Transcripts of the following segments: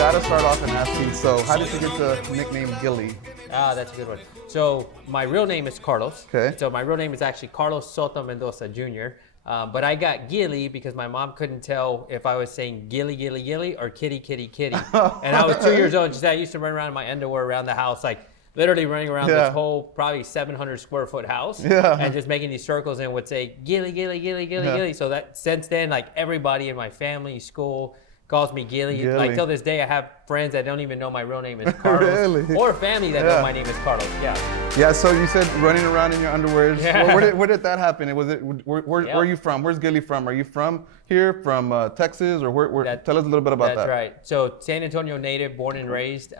gotta start off and asking, so how did you get the nickname Gilley? Ah, that's a good one. So my real name is Carlos. Okay. So my real name is actually Carlos Soto Mendoza Jr. But I got Gilley because my mom couldn't tell if I was saying Gilley, Gilley, Gilley or Kitty, Kitty, Kitty. And I was 2 years old. Just I used to run around in my underwear around the house, like literally running around this whole probably 700 square foot house and just making these circles and would say Gilley, Gilley, Gilley, Gilley, Gilley. So that since then, like everybody in my family, school calls me Gilley. Like till this day, I have friends that don't even know my real name is Carlos, or family that know my name is Carlos. Yeah. So you said running around in your underwears. Yeah. Where did that happen? Was it where are you from? Where's Gilley from? Are you from here, from Texas, or where? Tell us a little bit about that. That's right. So San Antonio native, born and raised.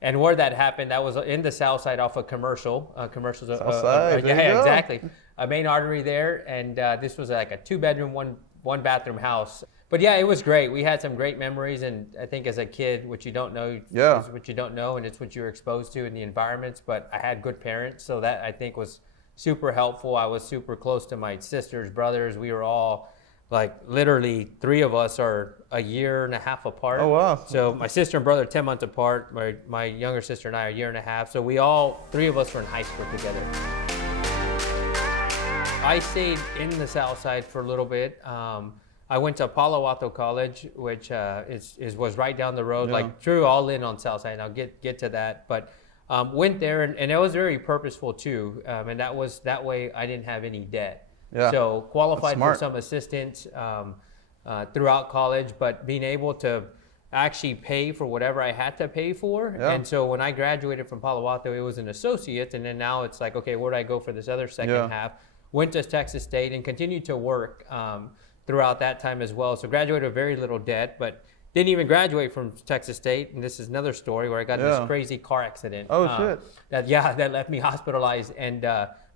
And where that happened, that was in the south side off of Commercial. Commercial's exactly. A main artery there, and this was like a 2-bedroom, one bathroom house. But yeah, it was great. We had some great memories, and I think as a kid, what you don't know is what you don't know, and it's what you're exposed to in the environments. But I had good parents, so that I think was super helpful. I was super close to my sisters, brothers. We were all like literally 3 of us are a year and a half apart. Oh wow! So my sister and brother are 10 months apart. My younger sister and I are a year and a half. So we all 3 of us were in high school together. I stayed in the South Side for a little bit. I went to Palo Alto College, which was right down the road, like true all in on South Side. And I'll get to that, but went there and it was very purposeful too. And that way I didn't have any debt. Yeah. So qualified for some assistance throughout college, but being able to actually pay for whatever I had to pay for. Yeah. And so when I graduated from Palo Alto, it was an associate, and then now it's like, okay, where do I go for this other second half? Went to Texas State and continued to work throughout that time as well. So graduated with very little debt, but didn't even graduate from Texas State. And this is another story where I got this crazy car accident. Oh shit! That left me hospitalized and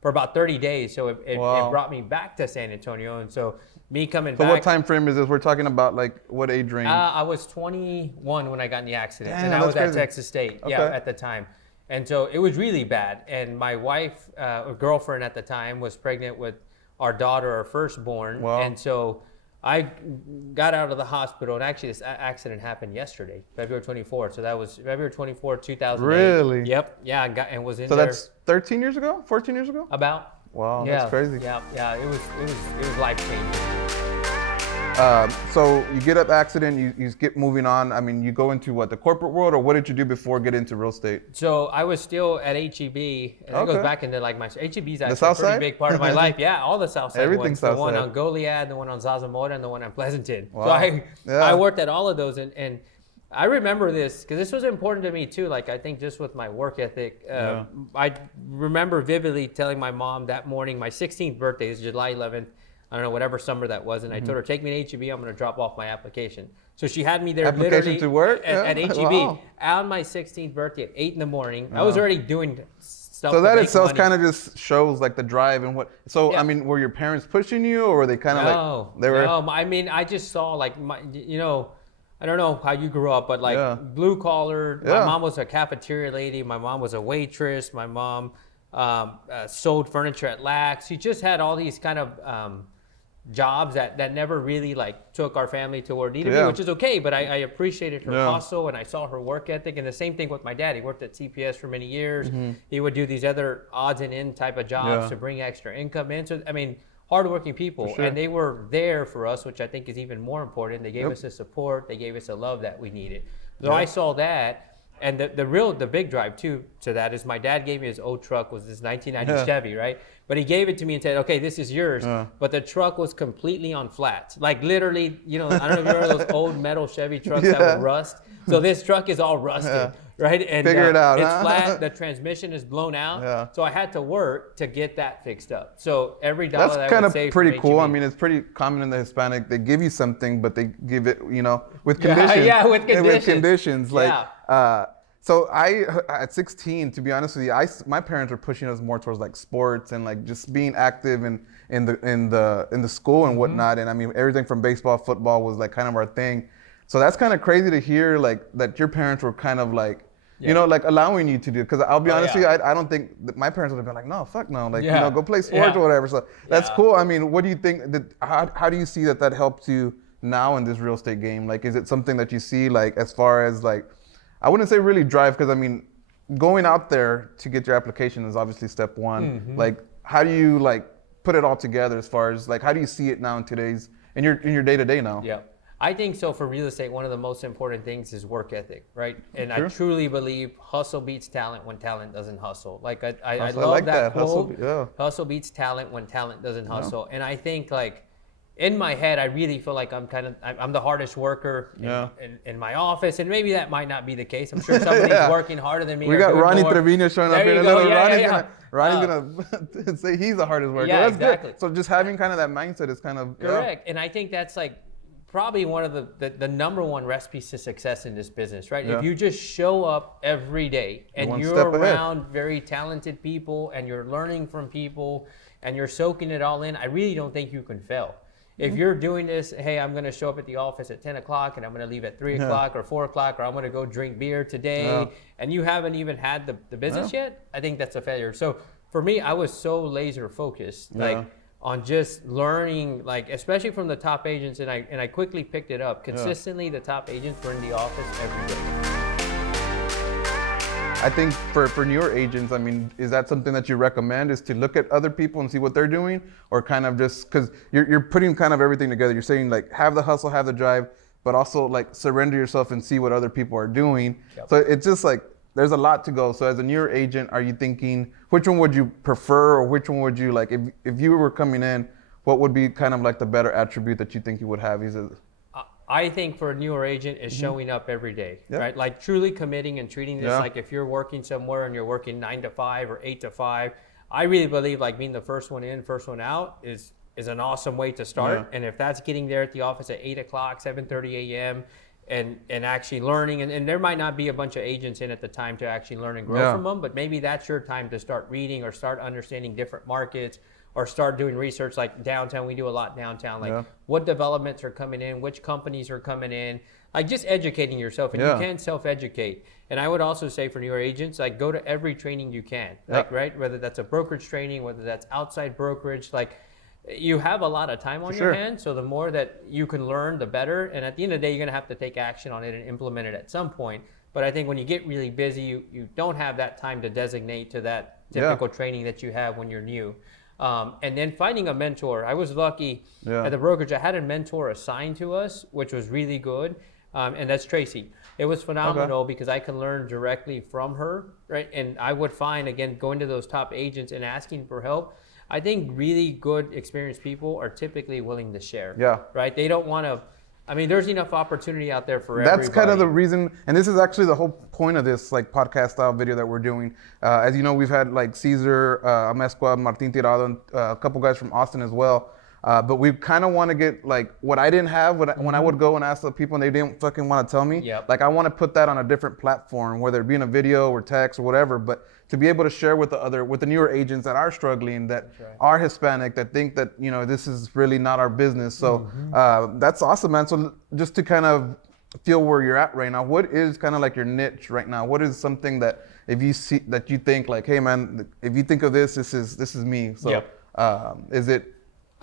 for about 30 days. So it brought me back to San Antonio. And so me coming back. So what time frame is this? We're talking about like what age range? I was 21 when I got in the accident. Damn, and I was at Texas State at the time. And so it was really bad. And my wife, or girlfriend at the time, was pregnant with our daughter, our firstborn. Wow. And so I got out of the hospital, and actually this accident happened yesterday, February 24th. So that was February 24th, 2008. Really? Yep. Yeah, and was in there. So that's 13 years ago? 14 years ago? About. Wow, that's crazy. Yeah, it was life-changing. So you get up accident, you get moving on. I mean, you go into what, the corporate world, or what did you do before getting into real estate? So I was still at HEB, and it goes back into like my HEB's actually a pretty big part of my life. Yeah, all the South Side ones. The one on Goliad, the one on Zarzamora, and the one on Pleasanton. Wow. So I worked at all of those, and I remember this because this was important to me too. Like I think just with my work ethic, I remember vividly telling my mom that morning, my 16th birthday is July 11th. I don't know, whatever summer that was. And I told her, take me to HEB, I'm going to drop off my application. So she had me there literally to work? At HEB on my 16th birthday at 8 in the morning. I was already doing stuff. So that itself kind of just shows like the drive and what. So, I mean, were your parents pushing you, or were they kind of No, I mean, I just saw like, I don't know how you grew up, but like blue collar. My mom was a cafeteria lady. My mom was a waitress. My mom sold furniture at Lax. She just had all these kind of jobs that never really like took our family to where it needed to be, which is okay, but I appreciated her hustle, and I saw her work ethic. And the same thing with my dad. He worked at CPS for many years. He would do these other odds and end type of jobs to bring extra income in. So I mean, hardworking people, and they were there for us, which I think is even more important. They gave us the support, they gave us the love that we needed. So I saw that. And the big drive too to that is my dad gave me his old truck, was this 1990 Chevy, right? But he gave it to me and said, okay, this is yours. But the truck was completely on flats. Like literally, I don't know if you remember those old metal Chevy trucks that would rust. So this truck is all rusted, right? And figure it out. It's flat, the transmission is blown out. So I had to work to get that fixed up. So every dollar that I would save. That's kind of pretty cool. I mean, it's pretty common in the Hispanic. They give you something, but they give it, with conditions. Yeah, with conditions. With conditions. Like, so at 16, to be honest with you, my parents were pushing us more towards like sports and like just being active in the school and whatnot. And I mean, everything from baseball, football was like kind of our thing. So that's kind of crazy to hear, like that your parents were kind of like, like allowing you to do. Because I'll be honest with you, I don't think that my parents would have been like, no, fuck no, like go play sports or whatever. So that's cool. I mean, what do you think? How do you see that helped you now in this real estate game? Like, is it something that you see, like, as far as like, I wouldn't say really drive, because I mean, going out there to get your application is obviously step one. Like, how do you like put it all together as far as like, how do you see it now in today's, in your day to day now? Yeah. I think so for real estate, one of the most important things is work ethic, right? And I truly believe hustle beats talent when talent doesn't hustle. Like I love like that quote. Hustle beats talent when talent doesn't hustle. And I think like in my head, I really feel like I'm the hardest worker in my office. And maybe that might not be the case. I'm sure somebody's working harder than me. We got Ronnie Trevino showing up here. Ronnie's gonna say he's the hardest worker. Yeah, That's exactly. Good. So just having kind of that mindset is kind of correct. And I think that's like probably one of the number one recipes to success in this business, right? If you just show up every day and you're around very talented people and you're learning from people and you're soaking it all in, I really don't think you can fail. If you're doing this, hey, I'm going to show up at the office at 10 o'clock and I'm going to leave at 3 o'clock or 4 o'clock, or I'm going to go drink beer today, and you haven't even had the business yet, I think that's a failure. So for me, I was so laser focused, like on just learning, like especially from the top agents, and I quickly picked it up. Consistently, the top agents were in the office every day. I think for newer agents, I mean, is that something that you recommend, is to look at other people and see what they're doing, or kind of just, because you're putting kind of everything together. You're saying like have the hustle, have the drive, but also like surrender yourself and see what other people are doing. So it's just like, there's a lot to go. So as a newer agent, are you thinking, which one would you prefer, or which one would you like, if you were coming in, what would be kind of like the better attribute that you think you would have? Is it? I think for a newer agent is showing up every day, right? Like truly committing and treating this like if you're working somewhere and you're working 9 to 5 or 8 to 5, I really believe like being the first one in, first one out is an awesome way to start. And if that's getting there at the office at 8 o'clock, 7:30 a.m., and actually learning, and there might not be a bunch of agents in at the time to actually learn and grow from them, but maybe that's your time to start reading or start understanding different markets, or start doing research. Like downtown, we do a lot downtown, like what developments are coming in, which companies are coming in, like just educating yourself. And you can self-educate. And I would also say for newer agents, like go to every training you can, like, right? Whether that's a brokerage training, whether that's outside brokerage, like you have a lot of time on your hands. So the more that you can learn, the better. And at the end of the day, you're gonna have to take action on it and implement it at some point. But I think when you get really busy, you don't have that time to designate to that typical training that you have when you're new. And then finding a mentor. I was lucky at the brokerage. I had a mentor assigned to us, which was really good. And that's Tracy. It was phenomenal because I can learn directly from her, right? And I would find, again, going to those top agents and asking for help, I think really good, experienced people are typically willing to share. Right? They don't want to, I mean, there's enough opportunity out there for everybody. That's kind of the reason, and this is actually the whole point of this like podcast style video that we're doing. As you know, we've had like Caesar, Amezcua, Martin Tirado, and a couple guys from Austin as well. But we kind of want to get like what I didn't have when I would go and ask the people and they didn't fucking want to tell me. Like I want to put that on a different platform, whether it be in a video or text or whatever. But to be able to share with the newer agents that are struggling, that are Hispanic, that think that this is really not our business. So that's awesome, man. So just to kind of feel where you're at right now, what is kind of like your niche right now? What is something that if you see that you think like, hey man, if you think of this is me. So is it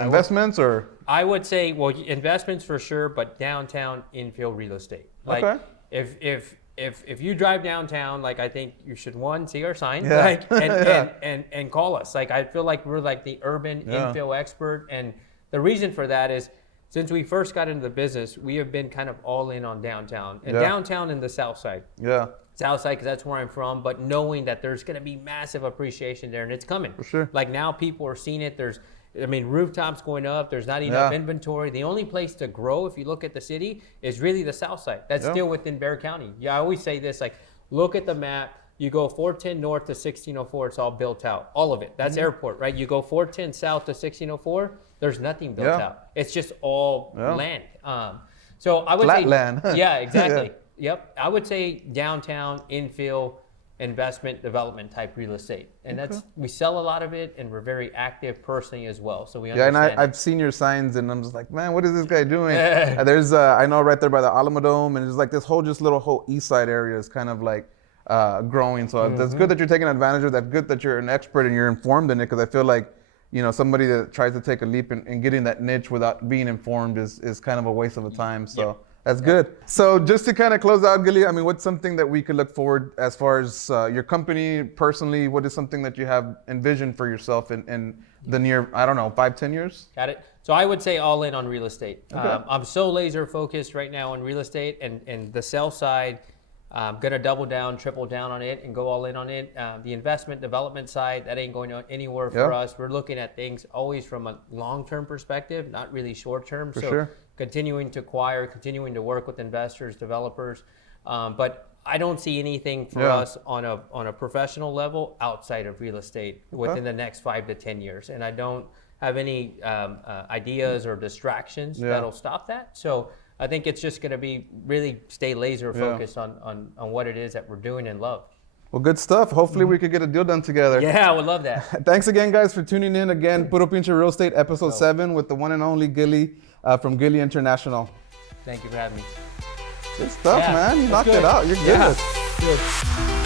investments or? I would say, well, investments for sure, but downtown infill real estate. Like if you drive downtown, like I think you should see our sign, like and call us. Like I feel like we're like the urban infill expert, and the reason for that is since we first got into the business, we have been kind of all in on downtown and downtown in the south side. South side, because that's where I'm from, but knowing that there's going to be massive appreciation there, and it's coming. For sure. Like now people are seeing it. Rooftops going up. There's not enough inventory. The only place to grow, if you look at the city, is really the south side. That's still within Bexar County. I always say this, like, look at the map. You go 410 north to 1604, it's all built out. All of it. That's airport, right? You go 410 south to 1604, there's nothing built out. It's just all land. So I would flat say land. Exactly. Yep. I would say downtown, infill, investment development type real estate, and we sell a lot of it, and we're very active personally as well, so we understand. And I've seen your signs and I'm just like, man, what is this guy doing? There's I know right there by the Alamo Dome, and it's like this whole east side area is kind of like growing, so that's good that you're taking advantage of that. Good that you're an expert and you're informed in it, because I feel like somebody that tries to take a leap in getting that niche without being informed is kind of a waste of a time. So that's good. So just to kind of close out, Gilley, I mean, what's something that we could look forward as far as your company personally? What is something that you have envisioned for yourself in the near, I don't know, 5-10 years? Got it. So I would say all in on real estate. Okay. I'm so laser focused right now on real estate and the sell side. I'm going to double down, triple down on it and go all in on it. The investment development side, that ain't going anywhere for us. We're looking at things always from a long-term perspective, not really short-term. For sure. Continuing to acquire, continuing to work with investors, developers. But I don't see anything for us on a professional level outside of real estate within the next 5 to 10 years. And I don't have any ideas or distractions that'll stop that. So I think it's just going to be really stay laser focused on what it is that we're doing and love. Well, good stuff. Hopefully we could get a deal done together. Yeah, I would love that. Thanks again, guys, for tuning in. Again, Puro Pinche Real Estate, episode 7 with the one and only Gilley from Gilley International. Thank you for having me. Good stuff, man. You knocked it out. You're good. Good.